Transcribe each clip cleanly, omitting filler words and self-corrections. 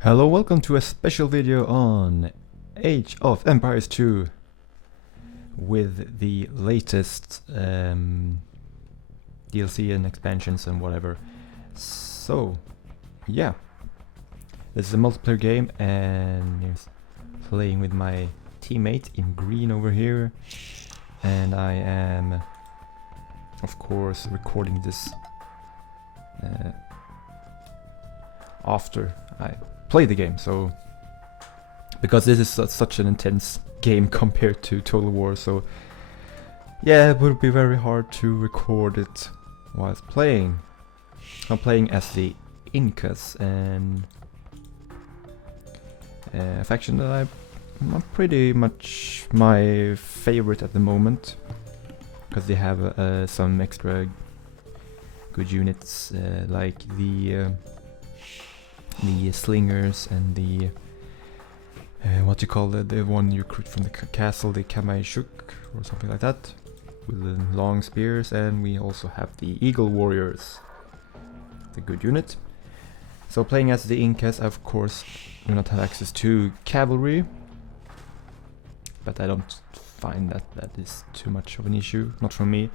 Hello, welcome to a special video on Age of Empires 2 with the latest DLC and expansions and whatever. So, yeah, this is a multiplayer game and here's playing with my teammate in green over here, and I am, of course, recording this after I play the game, so because this is such an intense game compared to Total War, so yeah, it would be very hard to record it whilst playing. I'm playing as the Incas, and a faction that I'm pretty much my favorite at the moment, because they have some extra good units like the slingers and the what you call the one you recruit from the castle, the Kamaishuk or something like that, with the long spears, and we also have the eagle warriors, the good unit. So playing as the Incas, of course, do not have access to cavalry, but I don't find that is too much of an issue, not for me.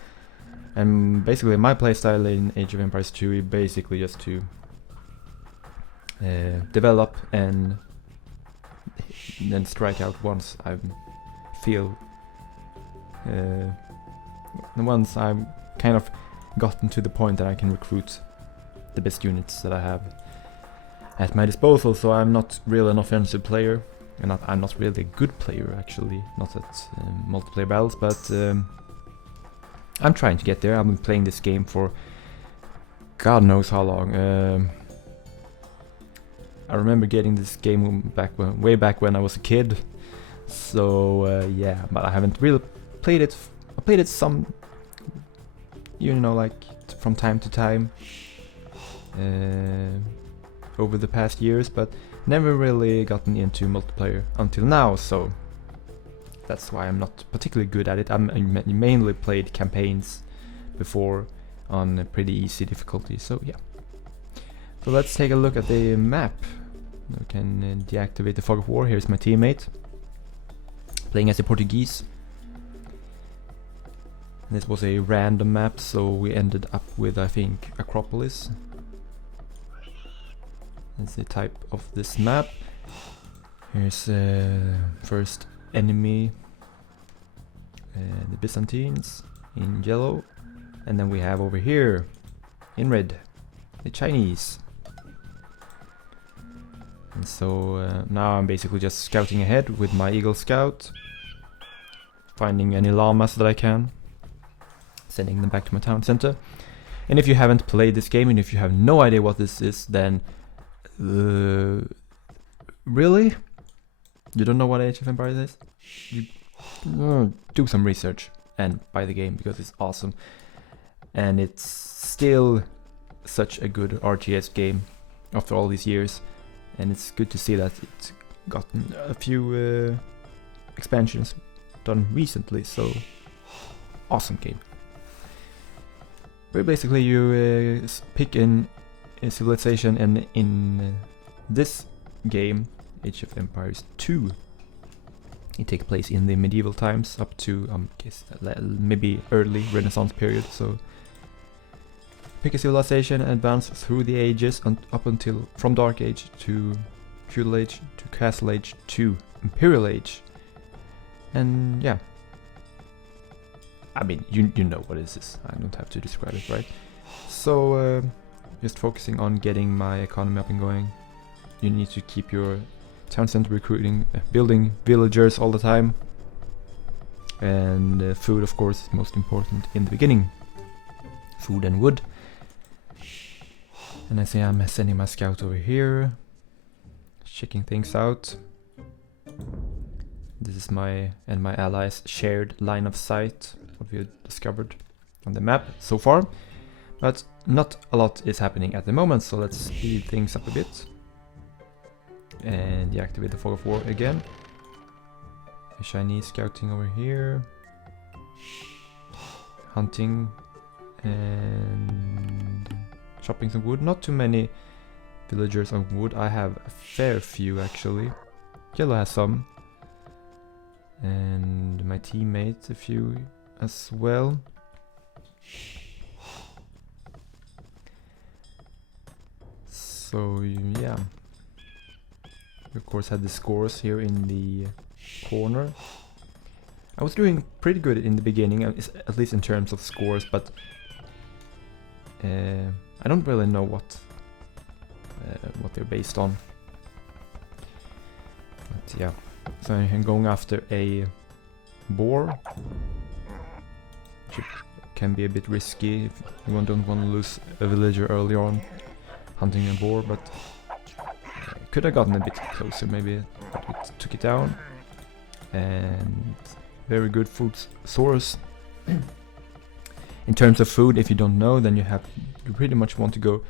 And basically my playstyle in Age of Empires 2 is basically just to develop and then strike out once I feel once I'm kind of gotten to the point that I can recruit the best units that I have at my disposal. So I'm not really an offensive player, and I'm not really a good player actually, not at multiplayer battles, but I'm trying to get there. I've been playing this game for God knows how long. I remember getting this game way back when I was a kid, so yeah, but I haven't really played it. I played it some, like from time to time over the past years, but never really gotten into multiplayer until now, so that's why I'm not particularly good at it. I mainly played campaigns before on a pretty easy difficulty, so yeah. So let's take a look at the map. We can deactivate the Fog of War. Here's my teammate, playing as the Portuguese. This was a random map, so we ended up with, I think, Acropolis. That's the type of this map. Here's first enemy, the Byzantines in yellow, and then we have over here in red the Chinese. And so now I'm basically just scouting ahead with my Eagle Scout, finding any llamas that I can, sending them back to my town center. And if you haven't played this game and if you have no idea what this is, then really? You don't know what Age of Empires is? You do some research and buy the game, because it's awesome. And it's still such a good RTS game after all these years. And it's good to see that it's gotten a few expansions done recently, so awesome game. Where basically you pick a civilization, and in this game, Age of Empires 2, it takes place in the medieval times up to maybe early Renaissance period. So pick a civilization and advance through the ages up until from Dark Age to Feudal Age to Castle Age to Imperial Age. And yeah, I mean, you know what this is. I don't have to describe it, right? So just focusing on getting my economy up and going. You need to keep your town center recruiting, building villagers all the time. And food, of course, is most important in the beginning. Food and wood. And I say I'm sending my scout over here, checking things out. This is my and my allies' shared line of sight, what we have discovered on the map so far. But not a lot is happening at the moment, so let's speed things up a bit. And deactivate the Fog of War again. A Chinese scouting over here. Hunting and chopping some wood. Not too many villagers on wood. I have a fair few actually. Yellow has some. And my teammates a few as well. So yeah. We of course had the scores here in the corner. I was doing pretty good in the beginning, at least in terms of scores, but I don't really know what they're based on. But yeah, so I'm going after a boar, which can be a bit risky if you don't want to lose a villager early on hunting a boar, but could have gotten a bit closer maybe, but we took it down. And very good food source. In terms of food, if you don't know, then you pretty much want to go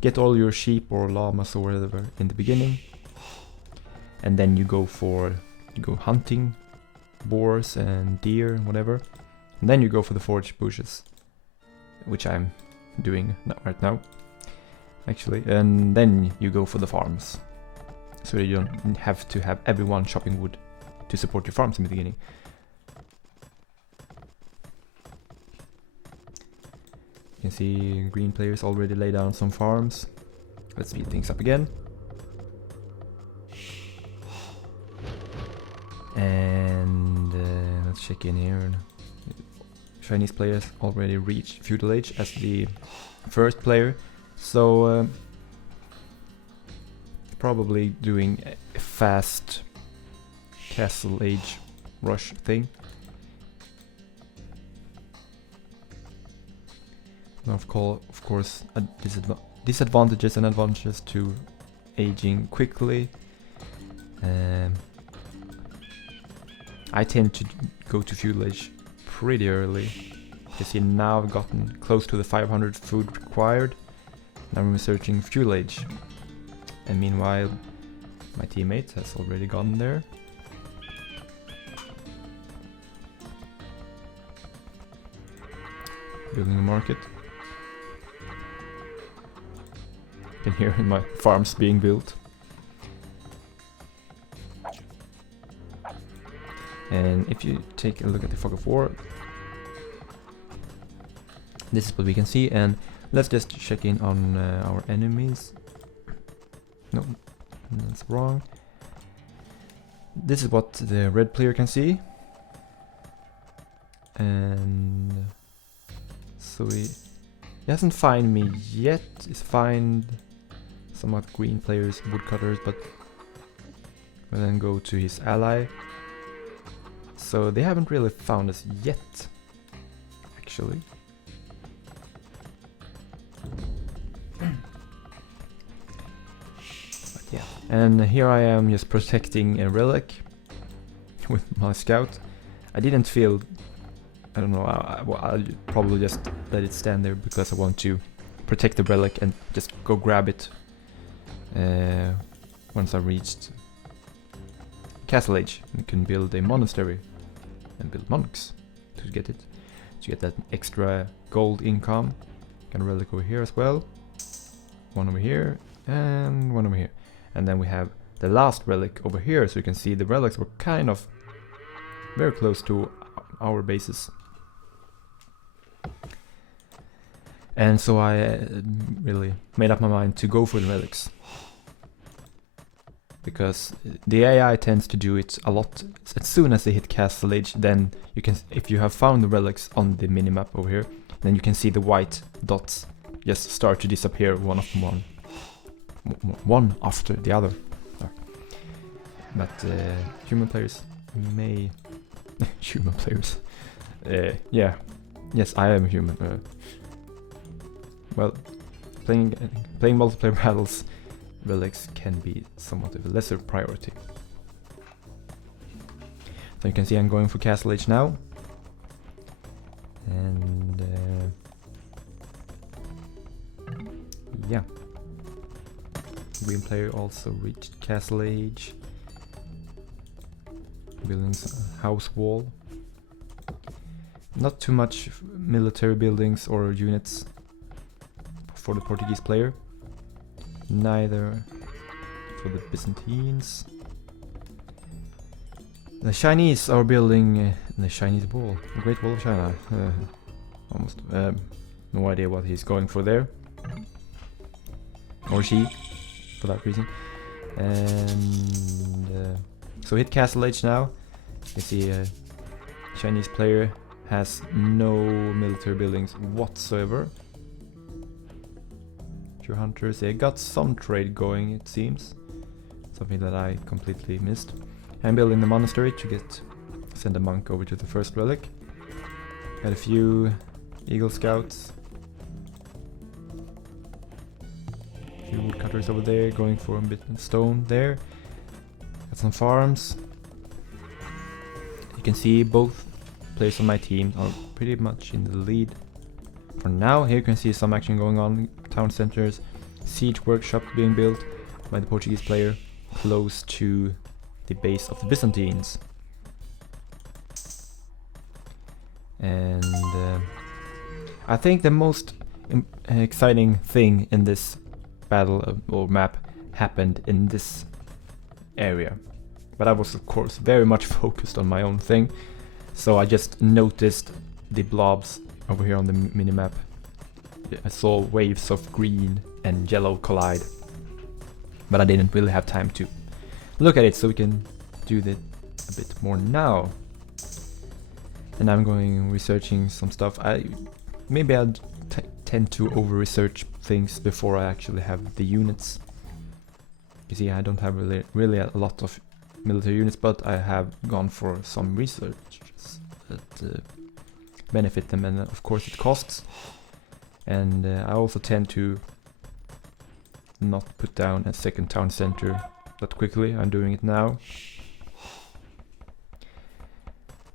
get all your sheep or llamas or whatever in the beginning, and then you go hunting boars and deer and whatever, and then you go for the forage bushes, which I'm doing right now actually, and then you go for the farms, so you don't have to have everyone chopping wood to support your farms in the beginning. You can see green players already lay down some farms. Let's speed things up again. And let's check in here. Chinese players already reached feudal age as the first player, so probably doing a fast castle age rush thing. Now of course disadvantages and advantages to aging quickly. I tend to go to feudal age pretty early. You see, now I've gotten close to the 500 food required. Now I'm researching feudal age, and meanwhile my teammate has already gone there. Building a market. You can hear my farms being built. And if you take a look at the fog of war, this is what we can see, and let's just check in on our enemies. No, that's wrong. This is what the red player can see. And so he hasn't found me yet. He's found some of the green players, woodcutters, but we'll then go to his ally. So they haven't really found us yet, actually. But yeah, and here I am just protecting a relic with my scout. I didn't feel, I don't know, I'll probably just let it stand there because I want to protect the relic and just go grab it once I reached Castle Age. You can build a monastery and build monks to get it, to get that extra gold income. Got a relic over here as well, one over here and one over here, and then we have the last relic over here. So you can see the relics were kind of very close to our bases, and so I really made up my mind to go for the relics, because the AI tends to do it a lot as soon as they hit Castle Age. Then you can, if you have found the relics on the minimap over here, then you can see the white dots just start to disappear one after the other. But human players may human players, yeah, yes, I am human. Well, playing multiplayer battles, relics can be somewhat of a lesser priority. So you can see I'm going for Castle Age now, and yeah, green player also reached Castle Age, building a house wall. Not too much military buildings or units for the Portuguese player. neither for the Byzantines. The Chinese are building the Chinese Wall, the Great Wall of China. Almost. No idea what he's going for there. Or she, for that reason. And so hit Castle Age now. You see a Chinese player has no military buildings whatsoever. Your hunters, they got some trade going, it seems. Something that I completely missed. I'm building the monastery to send a monk over to the first relic. Got a few Eagle Scouts. A few woodcutters over there, going for a bit of stone there. Got some farms. You can see both players on my team are pretty much in the lead. For now, here you can see some action going on. Town centers, siege workshop being built by the Portuguese player close to the base of the Byzantines. And I think the most exciting thing in this battle or map happened in this area. But I was of course very much focused on my own thing, so I just noticed the blobs over here on the minimap. I saw waves of green and yellow collide, but I didn't really have time to look at it, so we can do that a bit more now. And I'm going researching some stuff. Maybe I'll tend to over-research things before I actually have the units. You see, I don't have really a lot of military units, but I have gone for some researches that benefit them, and of course it costs. And I also tend to not put down a second town center that quickly. I'm doing it now.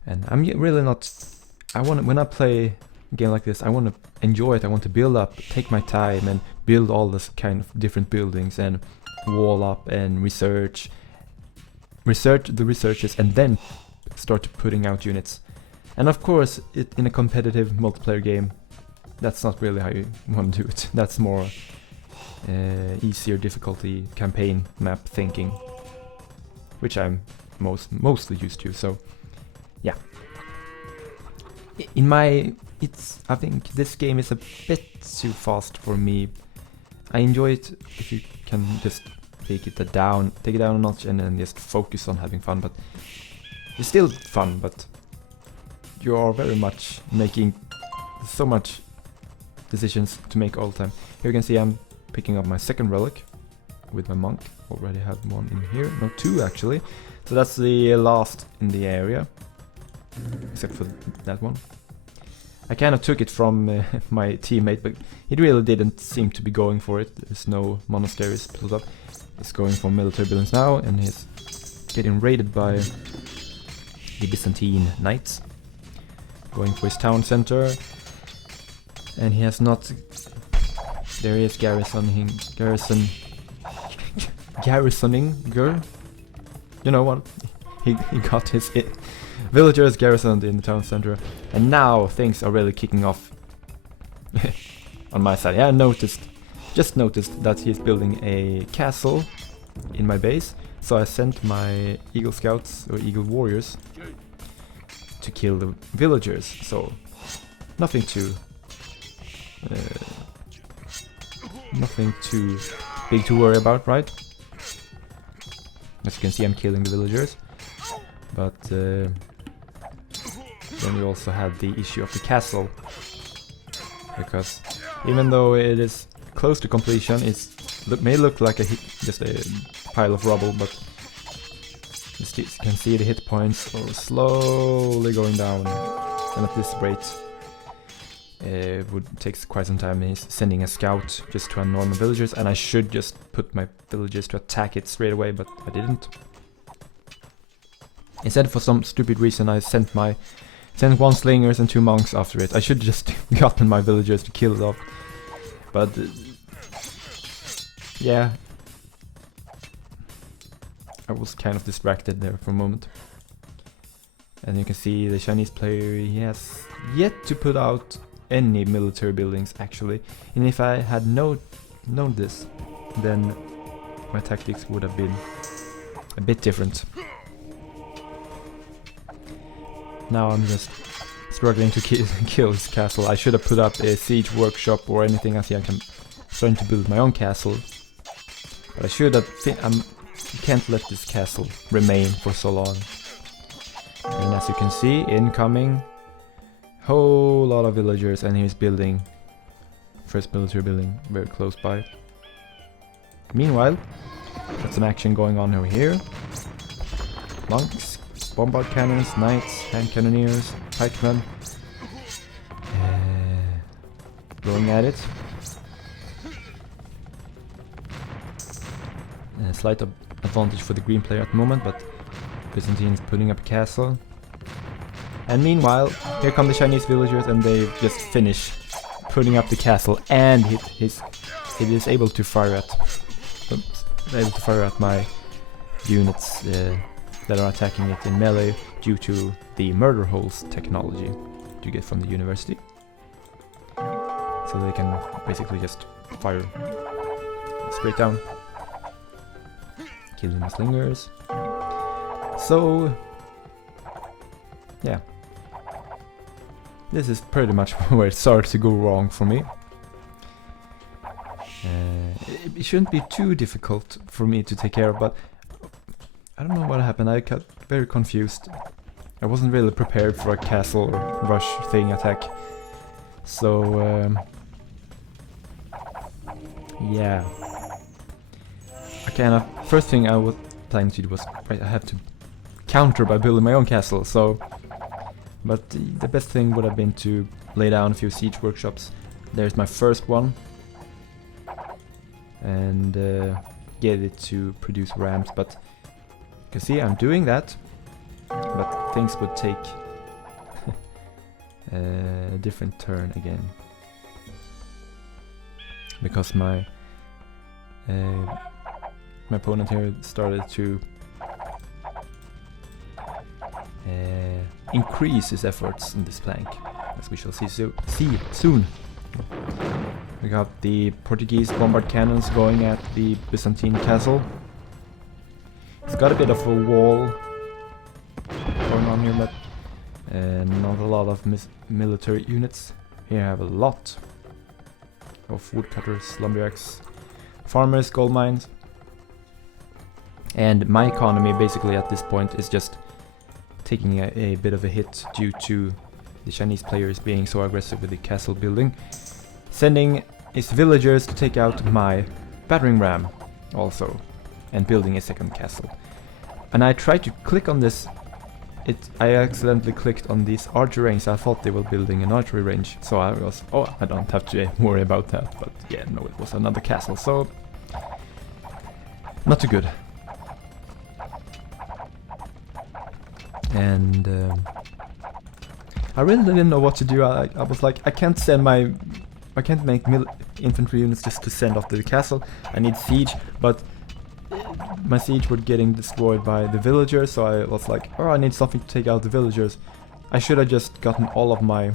And I'm really not... when I play a game like this, I want to enjoy it. I want to build up, take my time and build all this kind of different buildings and wall up and research the researches, and then start putting out units. And of course, in a competitive multiplayer game, that's not really how you want to do it. That's more easier difficulty campaign map thinking, which I'm mostly used to. So yeah, I think this game is a bit too fast for me. I enjoy it if you can just take it down a notch and then just focus on having fun. But it's still fun, but you are very much making so much decisions to make all the time. Here you can see I'm picking up my second relic with my monk. Already have one in here, no, two actually. So that's the last in the area, except for that one. I kind of took it from my teammate, but he really didn't seem to be going for it. There's no monasteries built up. He's going for military buildings now, and he's getting raided by the Byzantine knights. Going for his town center, and he has not... There he is garrisoning, girl. You know what? He got his villagers garrisoned in the town center, and now things are really kicking off on my side. Yeah, I just noticed that he's building a castle in my base, so I sent my Eagle Scouts or Eagle Warriors to kill the villagers. So nothing too big to worry about, right? As you can see, I'm killing the villagers, but then we also had the issue of the castle, because even though it is close to completion, it may look like just a pile of rubble, but you can see the hit points are slowly going down, and at this rate it would take quite some time. He's sending a scout just to annoy my villagers, and I should just put my villagers to attack it straight away, but I didn't. Instead, for some stupid reason, I sent one slingers and two monks after it. I should just gotten my villagers to kill it off, but yeah, I was kind of distracted there for a moment. And you can see the Chinese player, he has yet to put out any military buildings actually. And if I had known this, then my tactics would have been a bit different. Now I'm just struggling to kill this castle. I should have put up a siege workshop or anything. I think I'm starting to build my own castle. But I should have... you can't let this castle remain for so long. And as you can see, incoming... whole lot of villagers, and he's building... first military building very close by. Meanwhile, got some action going on over here. Monks, bombard cannons, knights, hand cannoneers, pikemen. Going at it. A slight advantage for the green player at the moment, but Byzantine is putting up a castle. And meanwhile, here come the Chinese villagers, and they just finish putting up the castle, and it is able to fire at my units that are attacking it in melee due to the murder holes technology you get from the university. So they can basically just fire straight down, killing the slingers. So yeah, this is pretty much where it started to go wrong for me. It shouldn't be too difficult for me to take care of, but I don't know what happened. I got very confused. I wasn't really prepared for a castle rush thing attack. So yeah. First thing I was planning to do was I have to counter by building my own castle. So, but the best thing would have been to lay down a few siege workshops. There's my first one, and get it to produce rams. But you can see I'm doing that, but things would take a different turn again, because my opponent here started to increase his efforts in this flank, as we shall see soon. We got the Portuguese bombard cannons going at the Byzantine castle. It's got a bit of a wall going on here, but not a lot of military units. Here I have a lot of woodcutters, lumberjacks, farmers, gold mines. And my economy basically at this point is just taking a bit of a hit due to the Chinese players being so aggressive with the castle building, sending his villagers to take out my battering ram also, and building a second castle. And I tried to click on this, I accidentally clicked on these archery range. I thought they were building an archery range, so I was, I don't have to worry about that. But yeah, no, it was another castle, so not too good. And I really didn't know what to do. I was like, I can't make infantry units just to send off to the castle. I need siege, but my siege were getting destroyed by the villagers, so I was like, I need something to take out the villagers. I should have just gotten all of my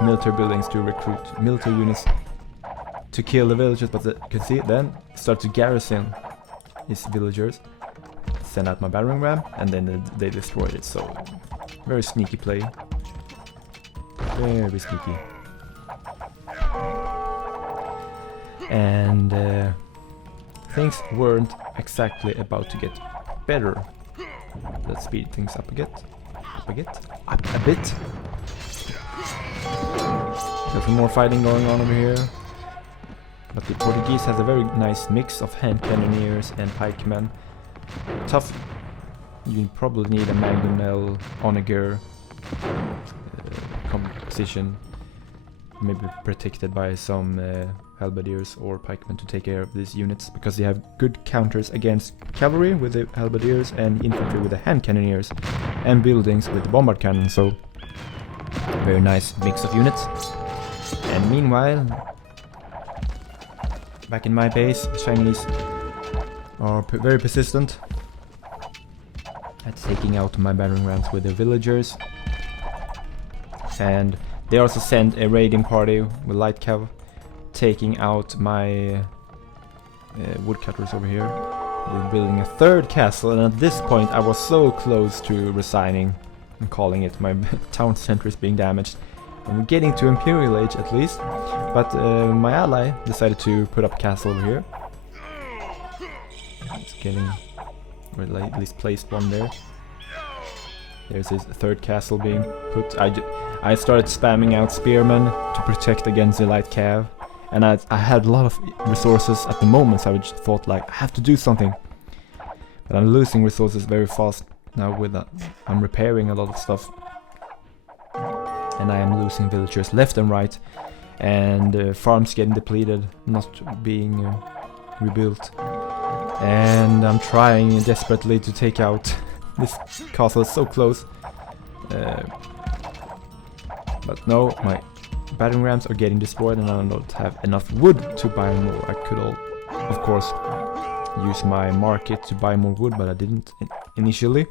military buildings to recruit military units to kill the villagers, but you can see, then start to garrison his villagers, send out my battering ram, and then they destroyed it. So very sneaky play, very sneaky. And things weren't exactly about to get better. Let's speed things up a bit. There's some more fighting going on over here. But the Portuguese has a very nice mix of hand cannoneers and pikemen. Tough. You probably need a mangonel onager composition, maybe protected by some halberdiers or pikemen to take care of these units, because they have good counters against cavalry with the halberdiers and infantry with the hand cannoneers, and buildings with the bombard cannon. So very nice mix of units. And meanwhile, back in my base, Chinese are very persistent at taking out my battering rams with their villagers. And they also send a raiding party with light cav, taking out my woodcutters over here. We're building a third castle, and at this point I was so close to resigning and calling it. My town center is being damaged. And we're getting to Imperial Age at least, but my ally decided to put up a castle over here. It's getting, or at least placed one there. There's his third castle being put. I started spamming out spearmen to protect against the light cav, and I had a lot of resources at the moment, so I just thought like I have to do something. But I'm losing resources very fast now with that. I'm repairing a lot of stuff. And I am losing villagers left and right, and farms getting depleted, not being rebuilt. And I'm trying desperately to take out this castle. Is so close, but no, my battering rams are getting destroyed, and I don't have enough wood to buy more. I could, of course, use my market to buy more wood, but I didn't initially.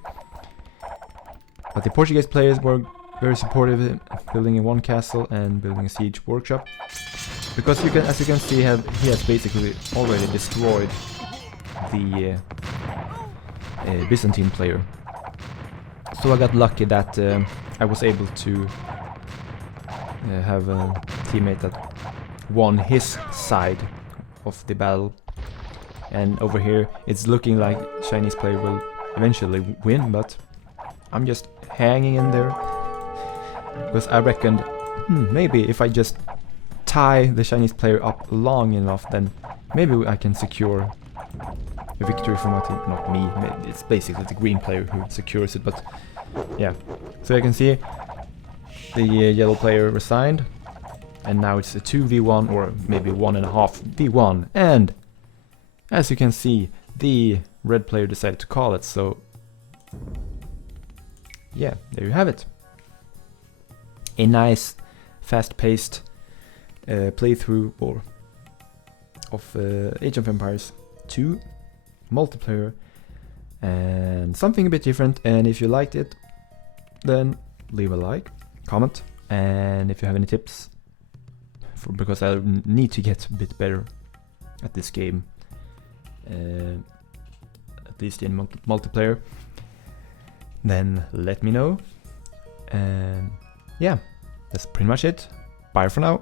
But the Portuguese players were very supportive in building in one castle and building a siege workshop, because as you can see, he has basically already destroyed the Byzantine player. So I got lucky that I was able to have a teammate that won his side of the battle. And over here it's looking like Chinese player will eventually win, but I'm just hanging in there. Because I reckoned, maybe if I just tie the Chinese player up long enough, then maybe I can secure a victory for my team. Not me, it's basically the green player who secures it, but yeah. So you can see the yellow player resigned, and now it's a 2v1 or maybe 1.5v1, and as you can see, the red player decided to call it, so yeah, there you have it. A nice, fast-paced playthrough of Age of Empires 2 multiplayer, and something a bit different. And if you liked it, then leave a like, comment, and if you have any tips, because I need to get a bit better at this game, at least in multiplayer, then let me know. And yeah, that's pretty much it. Bye for now.